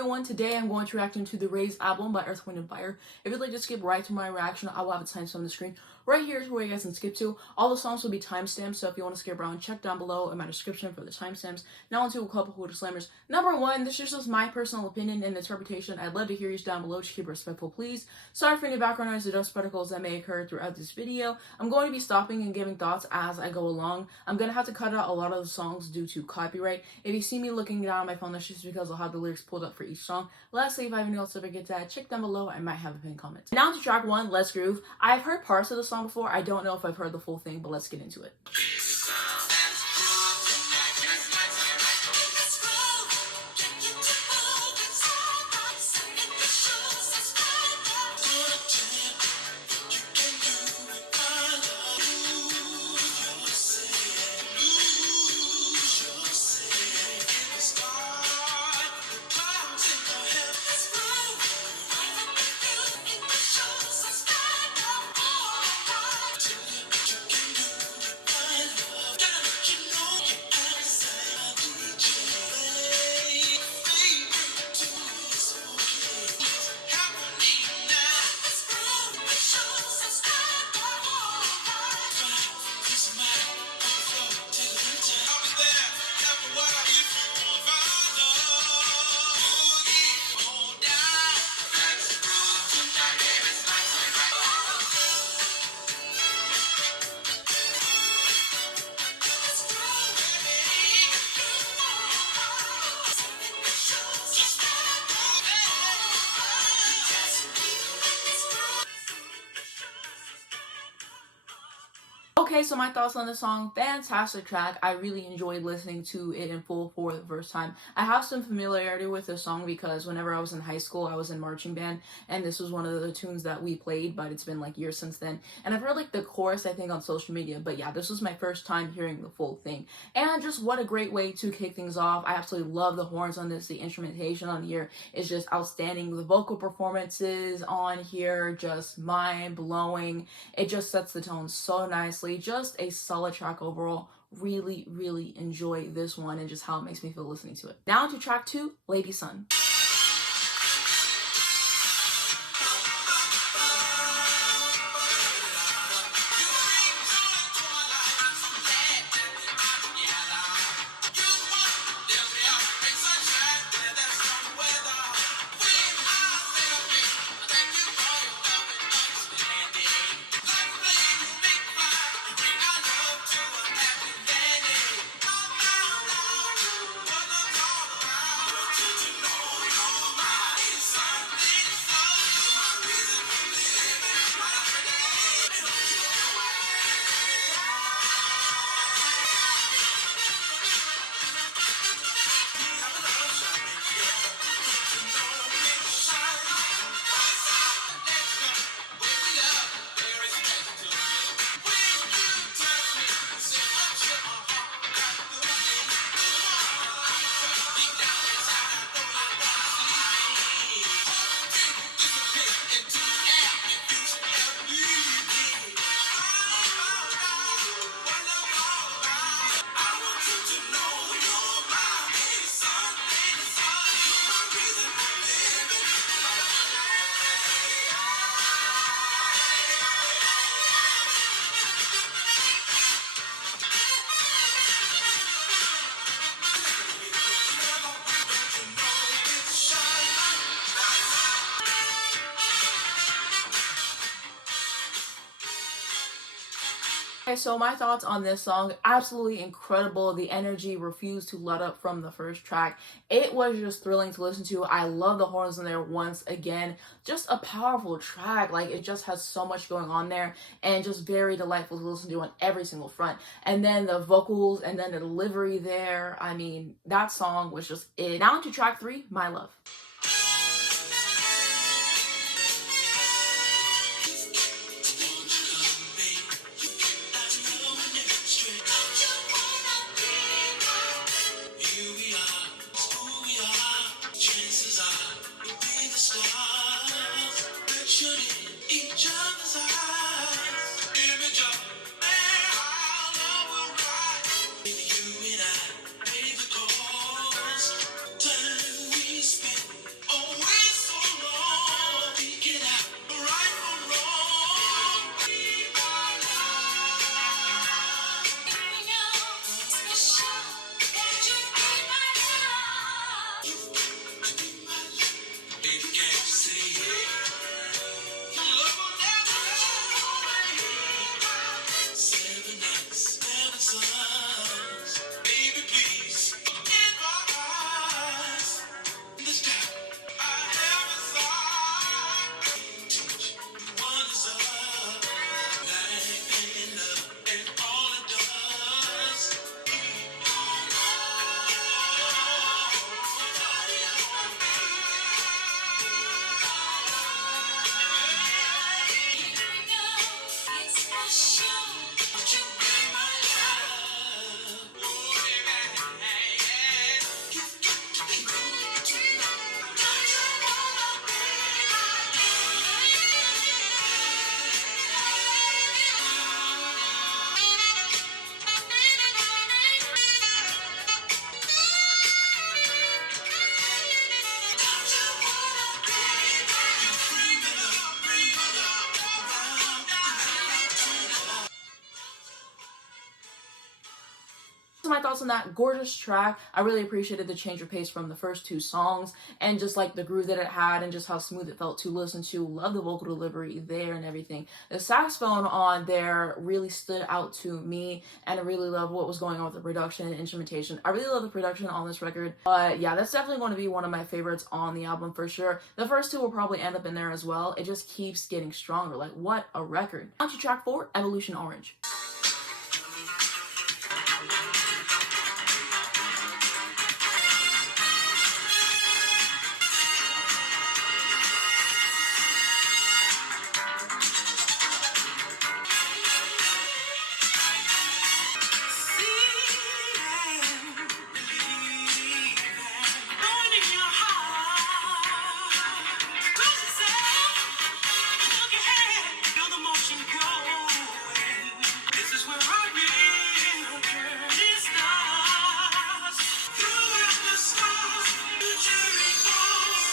everyone, today I'm going to react into the Raise album by Earth, Wind & Fire. If you'd like to skip right to my reaction, I will have a timestamp on the screen. Right here is where you guys can skip to. All the songs will be timestamped, so if you want to skip around, check down below in my description for the timestamps. Now onto a couple cool disclaimers. Number one, this is just my personal opinion and interpretation. I'd love to hear yours down below. Just keep it respectful, please. Sorry for any background noise or dust particles that may occur throughout this video. I'm going to be stopping and giving thoughts as I go along. I'm going to have to cut out a lot of the songs due to copyright. If you see me looking down on my phone, that's just because I'll have the lyrics pulled up for each song. Lastly, if I have any else to forget that, check down below. I might have a pinned comment. Now to track 1, Let's Groove. I've heard parts of the song before. I don't know if I've heard the full thing, but let's get into it. Okay, so my thoughts on the song, fantastic track. I really enjoyed listening to it in full for the first time. I have some familiarity with the song because whenever I was in high school, I was in marching band, and this was one of the tunes that we played, but it's been like years since then. And I've heard like the chorus, I think, on social media, but yeah, this was my first time hearing the full thing. And just what a great way to kick things off. I absolutely love the horns on this. The instrumentation on here is just outstanding. The vocal performances on here, just mind-blowing. It just sets the tone so nicely. Just a solid track overall. Really enjoy this one and just how it makes me feel listening to it. Now to track 2, Lady Sun. Okay, so my thoughts on this song, absolutely incredible. The energy refused to let up from the first track. It was just thrilling to listen to. I love the horns in there once again. Just a powerful track. Like, it just has so much going on there and just very delightful to listen to on every single front. And then the vocals and then the delivery there. I mean, that song was just it. Now to track 3, My Love. Baby, can't you see it? Love will never end. 7 suns. Baby, please. In my eyes. In the sky. I have a thought. Wonders of life and love and all it does. It's for sure. Would you be my love? Oh, baby. You've got to be good to me. Don't you wanna be my thoughts on that gorgeous track. I really appreciated the change of pace from the first two songs and just like the groove that it had and just how smooth it felt to listen to. Love the vocal delivery there and everything. The saxophone on there really stood out to me, and I really love what was going on with the production and instrumentation. I really love the production on this record, but yeah, that's definitely going to be one of my favorites on the album for sure. The first two will probably end up in there as well. It just keeps getting stronger. Like, what a record. On to track 4, Evolution Orange. This is where our real journey starts. Through the stars, future evolves.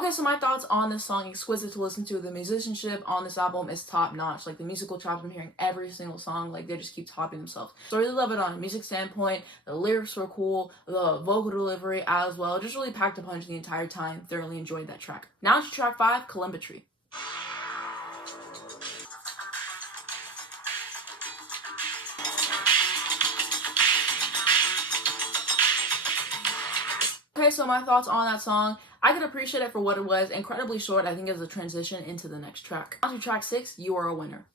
Okay, so my thoughts on this song, exquisite to listen to. The musicianship on this album is top notch. Like the musical chops I'm hearing every single song, like they just keep topping themselves. So I really love it on a music standpoint. The lyrics were cool, the vocal delivery as well. Just really packed a punch the entire time. Thoroughly enjoyed that track. Now to track 5, Kalimba Tree. Okay, so my thoughts on that song. I could appreciate it for what it was. Incredibly short, I think, as a transition into the next track. On to track 6, You Are a Winner.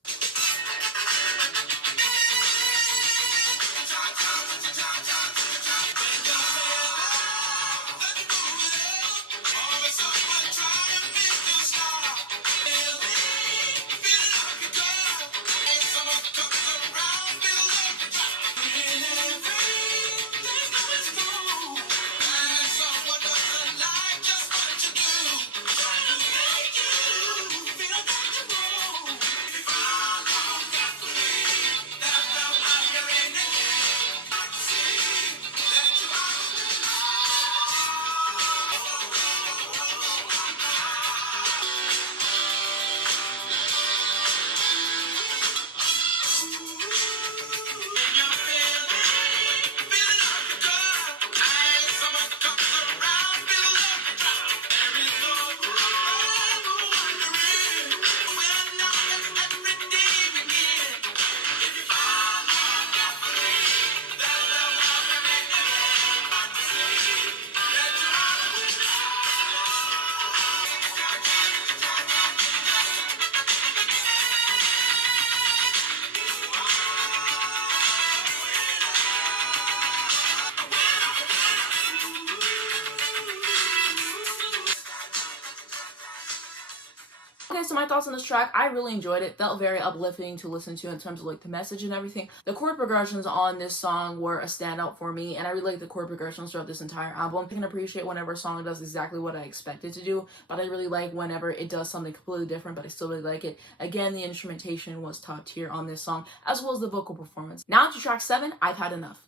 so my thoughts on this track, I really enjoyed it. Felt very uplifting to listen to in terms of like the message and everything. The chord progressions on this song were a standout for me, and I really like the chord progressions throughout this entire album. I can appreciate whenever a song does exactly what I expect it to do, but I really like whenever it does something completely different, but I still really like it. Again, the instrumentation was top tier on this song, as well as the vocal performance. Now to track 7, I've Had Enough.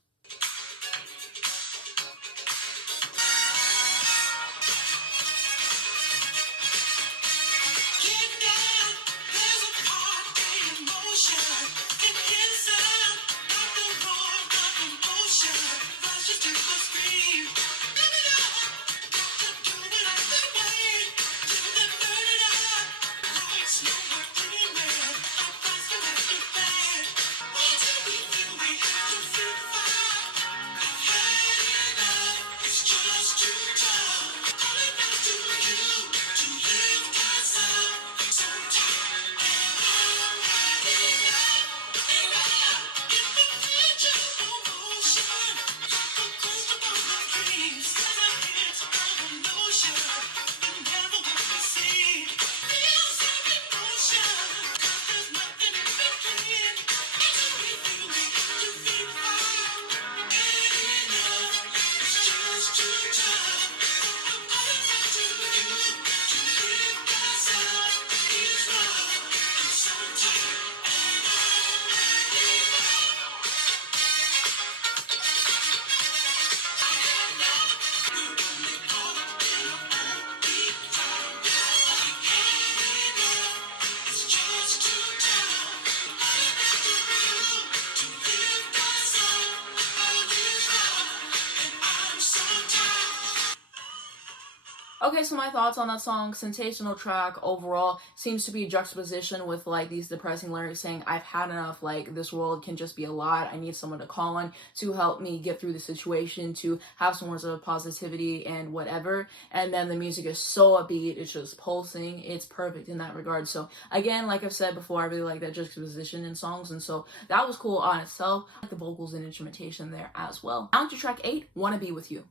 Just too tough. All it matters to you to live myself. So tired and I'm ready now. If the future emotion, the ghost of all my dreams, as I hit of emotion, you never want to see. Feel some emotion, 'cause there's nothing in between. Do we feel we have to be fine? Enough. It's just too tough. All it matters to you to live myself is love. I'm so tired and I'm ready now. It's just too tough. All it matters to you to live myself is love. And I'm so tired. Okay, so my thoughts on that song. Sensational track overall. Seems to be a juxtaposition with like these depressing lyrics saying I've had enough, like this world can just be a lot. I need someone to call on to help me get through the situation, to have some words of positivity and whatever. And then the music is so upbeat, it's just pulsing. It's perfect in that regard. So again, like I've said before, I really like that juxtaposition in songs, and so that was cool on itself. I like the vocals and instrumentation there as well. Down to track 8, Wanna Be With You.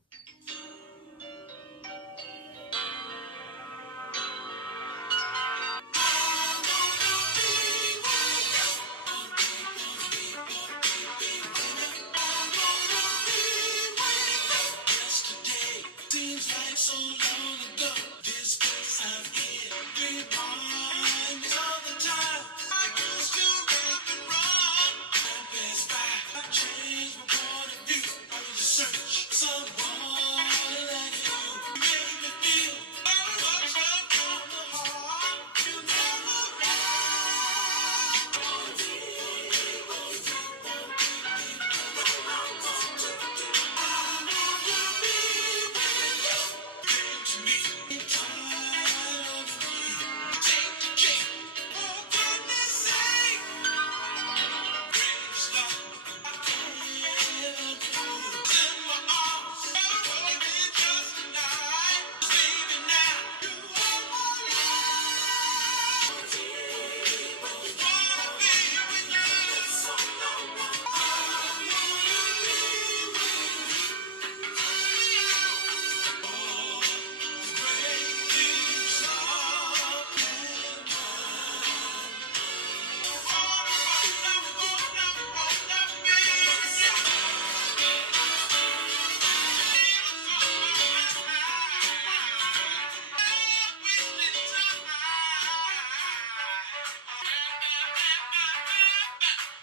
Yesterday seems like so long ago. This place I'm in reminds me of the time I used to rock and roll. Time passed by, I changed my point of view. I was to search for someone like you. Made me feel very much up on the heart. You never lie. Wanna be with you. I wanna be with you. To me, tired of me. Take the cake. For goodness sake, bring stop. I can't do. In my arms, maybe just tonight. Baby, now you are my life. Wanna be with you. So long. I wanna be with you.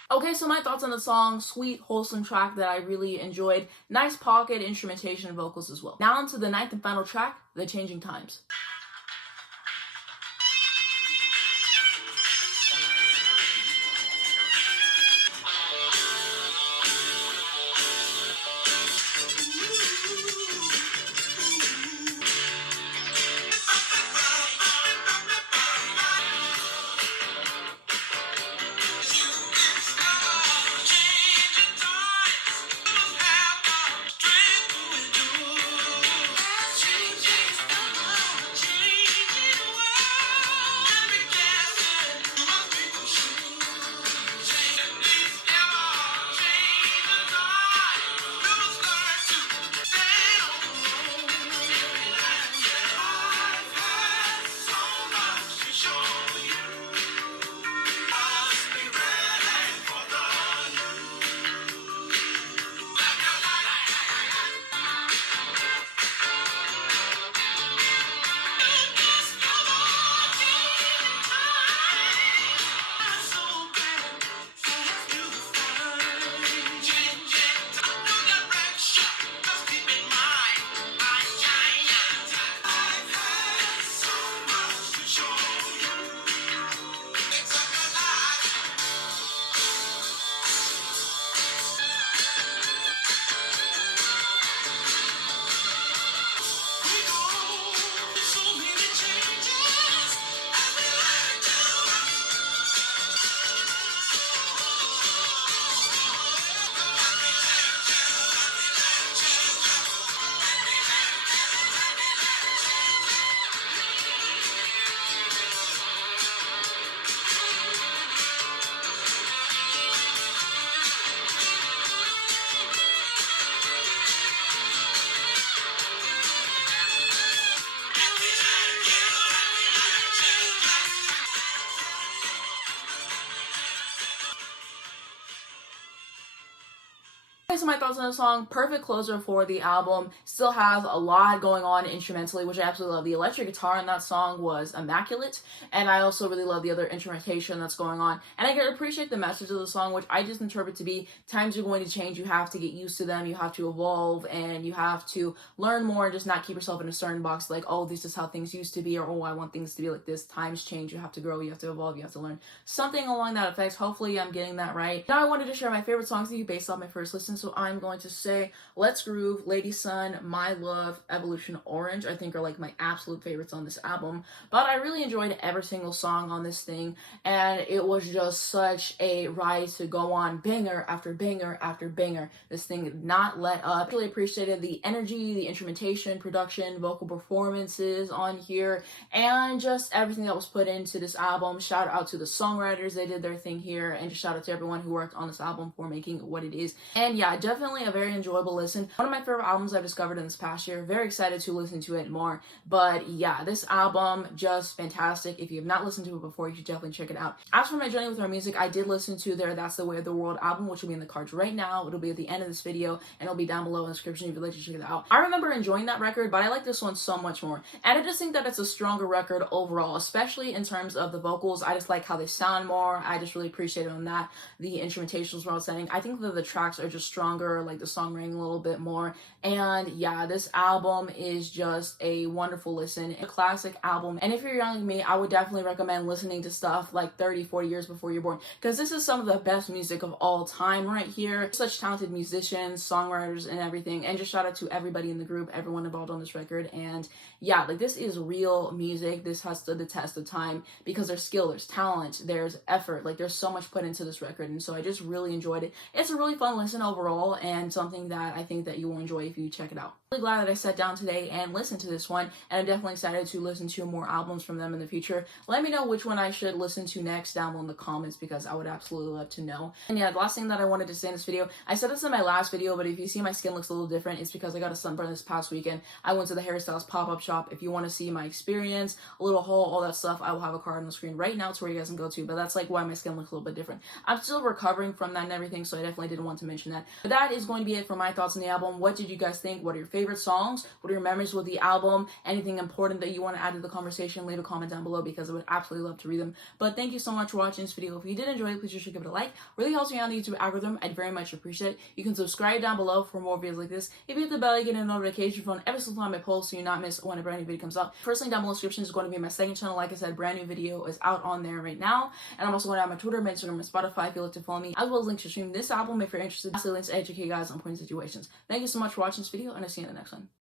Okay, so my thoughts on the song. Sweet, wholesome track that I really enjoyed. Nice pocket instrumentation and vocals as well. Now on to the 9th and final track, The Changing Times. So my thoughts on the song, perfect closer for the album, still has a lot going on instrumentally, which I absolutely love. The electric guitar in that song was immaculate, and I also really love the other instrumentation that's going on. And I can appreciate the message of the song, which I just interpret to be times are going to change, you have to get used to them, you have to evolve, and you have to learn more and just not keep yourself in a certain box like, oh, this is how things used to be, or oh, I want things to be like this. Times change, you have to grow, you have to evolve, you have to learn. Something along that effect. Hopefully I'm getting that right. Now I wanted to share my favorite songs with you based off my first listen, so I'm going to say Let's Groove, Lady Sun, My Love, Evolution, Orange, I think are like my absolute favorites on this album. But I really enjoyed every single song on this thing, and it was just such a ride to go on, banger after banger after banger. This thing did not let up. Really appreciated the energy, the instrumentation, production, vocal performances on here, and just everything that was put into this album. Shout out to the songwriters, they did their thing here, and just shout out to everyone who worked on this album for making what it is. And yeah, definitely a very enjoyable listen. One of my favorite albums I've discovered in this past year. Very excited to listen to it more. But yeah, this album, just fantastic. If you have not listened to it before, you should definitely check it out. As for my journey with our music, I did listen to their That's the Way of the World album, which will be in the cards right now. It'll be at the end of this video, and it'll be down below in the description if you'd like to check it out. I remember enjoying that record, but I like this one so much more. And I just think that it's a stronger record overall, especially in terms of the vocals. I just like how they sound more. I just really appreciate it on that. The instrumentation was well setting. I think that the tracks are just stronger, like the songwriting a little bit more. And yeah, this album is just a wonderful listen, a classic album. And if you're young like me, I would definitely recommend listening to stuff like 30, 40 years before you're born, because this is some of the best music of all time right here. Such talented musicians, songwriters, and everything. And just shout out to everybody in the group, everyone involved on this record. And yeah, like this is real music. This has stood the test of time because there's skill, there's talent, there's effort. Like there's so much put into this record, and so I just really enjoyed it. It's a really fun listen overall, and something that I think that you will enjoy if you check it out. I'm really glad that I sat down today and listened to this one, and I'm definitely excited to listen to more albums from them in the future. Let me know which one I should listen to next down below in the comments, because I would absolutely love to know. And yeah, the last thing that I wanted to say in this video, I said this in my last video, but if you see my skin looks a little different, it's because I got a sunburn this past weekend. I went to the hairstyles pop-up shop. If you want to see my experience, a little haul, all that stuff, I will have a card on the screen right now to where you guys can go to, but that's like why my skin looks a little bit different. I'm still recovering from that and everything, so I definitely didn't want to mention that. But that is going to be it for my thoughts on the album. What did you guys think? What are your favorite songs? What are your memories with the album? Anything important that you want to add to the conversation, leave a comment down below, because I would absolutely love to read them. But thank you so much for watching this video. If you did enjoy it, please just give it a like. Really helps me out on the YouTube algorithm. I'd very much appreciate it. You can subscribe down below for more videos like this. If you hit the bell, you get a notification phone every single time I post, so you not miss when a brand new video comes out. First link down below in the description is going to be my second channel. Like I said, brand new video is out on there right now. And I'm also going to have my Twitter, my Instagram, and Spotify if you'd like to follow me, as well as links to stream this album if you're interested. Lastly, links to educate you guys on important situations. Thank you so much for watching this video, and I'll see you in the next one.